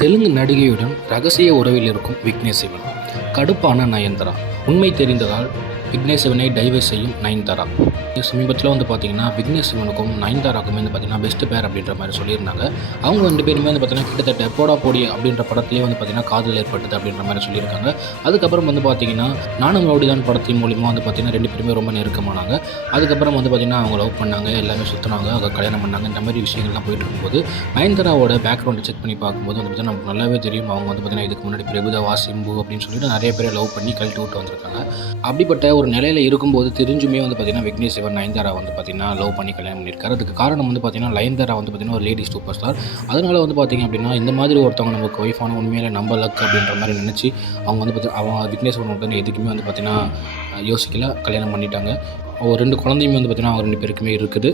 தெலுங்கு நடிகையுடன் ரகசிய உறவில் இருக்கும் விக்னேஷ் சிவன். கடுப்பான நயன்தாரா. உண்மை தெரிந்ததால் விக்னேஷ் சிவனை டைவர்ஸ் செய்யும் நயன்தாரா. சமீபத்தில் பார்த்தீங்கன்னா விக்னேஷ் சிவனுக்கும் நயன்தாராவுக்குமே பார்த்தீங்கன்னா பெஸ்ட் பேர் அப்படின்ற மாதிரி சொல்லியிருந்தாங்க. அவங்க 2 பேருமே பார்த்தீங்கன்னா கிட்டத்தட்ட போடா போடி அப்படின்ற படத்துலேயே பார்த்தீங்கன்னா காதல் ஏற்பட்டது அப்படின்ற மாதிரி சொல்லியிருக்காங்க. அதுக்கப்புறம் பார்த்தீங்கன்னா நானும் ரவுடிதான் படத்தின் மூலிமா பார்த்தீங்கன்னா 2 பேருமே ரொம்ப நெருக்கமானாங்க. அதுக்கப்புறம் பார்த்தீங்கன்னா அவங்க லவ் பண்ணாங்க, எல்லாமே சுற்றினாங்க, அவங்க கல்யாணம் பண்ணாங்க. இந்த மாதிரி விஷயங்கள்லாம் போயிட்டு இருக்கும்போது நயன்தாராவோட பேக்ரவுண்டை செக் பண்ணி பார்க்கும்போது பார்த்தீங்கன்னா நமக்கு நல்லாவே தெரியும். அவங்க பார்த்தீங்கன்னா இதுக்கு முன்னாடி பிரபுதேவா, சிம்பு அப்படின்னு சொல்லிட்டு நிறைய பேரை லவ் பண்ணி கழட்டி விட்டு வந்திருக்காங்க. அப்படிப்பட்ட ஒரு நிலையில் இருக்கும்போது தெரிஞ்சுமே பார்த்தீங்கன்னா விக்னேஷ் சிவன் நயன்தாரா பார்த்தீங்கன்னா லவ் பண்ணி கல்யாணம் பண்ணியிருக்காரு. அதுக்கு காரணம் பார்த்தீங்கன்னா நயன்தாரா பார்த்தீங்கன்னா ஒரு லேடி சூப்பர் ஸ்டார். அதனால் பார்த்தீங்க அப்படின்னா இந்த மாதிரி ஒருத்தவங்க நமக்கு ஒய்ஃபான உண்மையிலே நம்ம லக் அப்படின்ற மாதிரி நினச்சி அவங்க அவன் விக்னேஷ் சிவன் எதுக்குமே பார்த்தீங்கன்னா யோசிக்கல, கல்யாணம் பண்ணிட்டாங்க. ஒரு 2 குழந்தையுமே பார்த்தீங்கன்னா அவங்க 2 பேருக்குமே இருக்குது.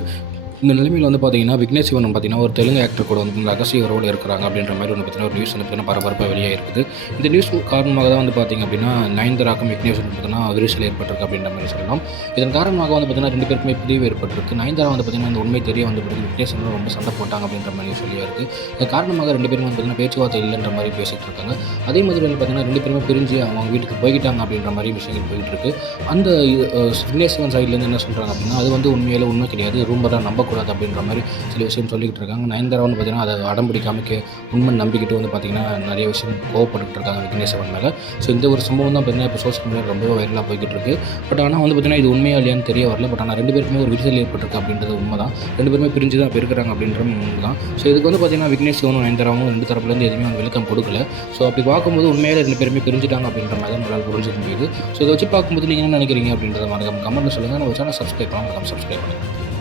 இந்த நிலைமையில் பார்த்தீங்கன்னா விக்னேஷ் சிவன் பார்த்தீங்கன்னா ஒரு தெலுங்கு ஆக்டர் கூட ரகசிய உறவோடு இருக்கிறாங்க அப்படின்ற மாதிரி பார்த்தீங்கன்னா ஒரு நியூஸ் பார்த்தீங்கன்னா பரபரப்பாக வெளியே இருக்குது. இந்த நியூஸ் காரணமாக தான் பார்த்தீங்க அப்படின்னா நயன்தாராக்கும் விக்னேஷ் பார்த்தீங்கன்னா விரிசல் ஏற்பட்டிருக்கு அப்படின்ற மாதிரி சொல்லலாம். இதன் காரணமாக பார்த்தீங்கன்னா 2 பேருக்குமே பிரிவு ஏற்பட்டிருக்கு. நயன்தாரா பார்த்தீங்கன்னா இந்த உண்மை தெரிய விக்னேஷ் ரொம்ப சண்டை போட்டாங்க அப்படின்ற மாதிரி சொல்லியா இருக்குது. இது காரணமாக 2 பேரும் பார்த்தீங்கன்னா பேச்சுவார்த்தை இல்லைன்ற மாதிரி பேசிகிட்டு இருக்காங்க. அதே மாதிரி பார்த்தீங்கன்னா 2 பேருமே பிரிஞ்சு அவங்க வீட்டுக்கு போய்கிட்டாங்க அப்படின்ற மாதிரி விஷயங்கள் போயிட்டு இருக்கு. அந்த விக்னேஷ் சிவன் சைட்லேருந்து என்ன சொல்கிறாங்க அப்படின்னா அது உண்மையில உண்மை கிடையாது, ரூம்பராக நம்பக்கூடாது அப்படின்ற மாதிரி சில விஷயம் சொல்லிக்கிட்டு இருக்காங்க. நயன்தாரா பார்த்தீங்கன்னா அதை அடம்பிடிக்காம உண்மை நம்பிக்கிட்டு பார்த்தீங்கன்னா நிறைய விஷயம் கோவப்பட்டுட்டு இருக்காங்க விக்னேஷ் சிவன் மேலே. ஸோ இந்த ஒரு சம்பவம் தான் பார்த்தீங்கன்னா இப்போ சோஷியல் மீடியா ரொம்ப வைரலாக போய்கிட்டு இருக்கு. பட் ஆனால் பார்த்தீங்கன்னா இது உண்மையா இல்லையான்னு தெரிய வரல. பட் ஆனால் 2 பேருக்குமே ஒரு விரிசல் ஏற்பட்டிருக்கு அப்படின்றது உண்மை தான். 2 பேருமே பிரிஞ்சு தான் இருக்கிறாங்க அப்படின்றது உண்மை தான். ஸோ இதுக்கு பார்த்தீங்கன்னா விக்னேஷ் சிவனும் நயன்தாராவும் 2 தரப்புலேருந்து எதுவுமே விளக்கம் கொடுக்கல. ஸோ அப்படி பார்க்கும்போது உண்மையிலே 2 பேருமே பிரிஞ்சுட்டாங்க அப்படின்ற மாதிரி தான் நம்மளால் புரிஞ்சுக்க முடியுது. ஸோ இதை வச்சு பார்க்கும்போது நீங்கள் என்ன நினைக்கிறீங்க அப்படின்றத மறக்காம கமெண்ட்டில் சொல்லுங்கள். நம்ம சேனல் சப்ஸ்கிரைப் பண்ணுங்கள்.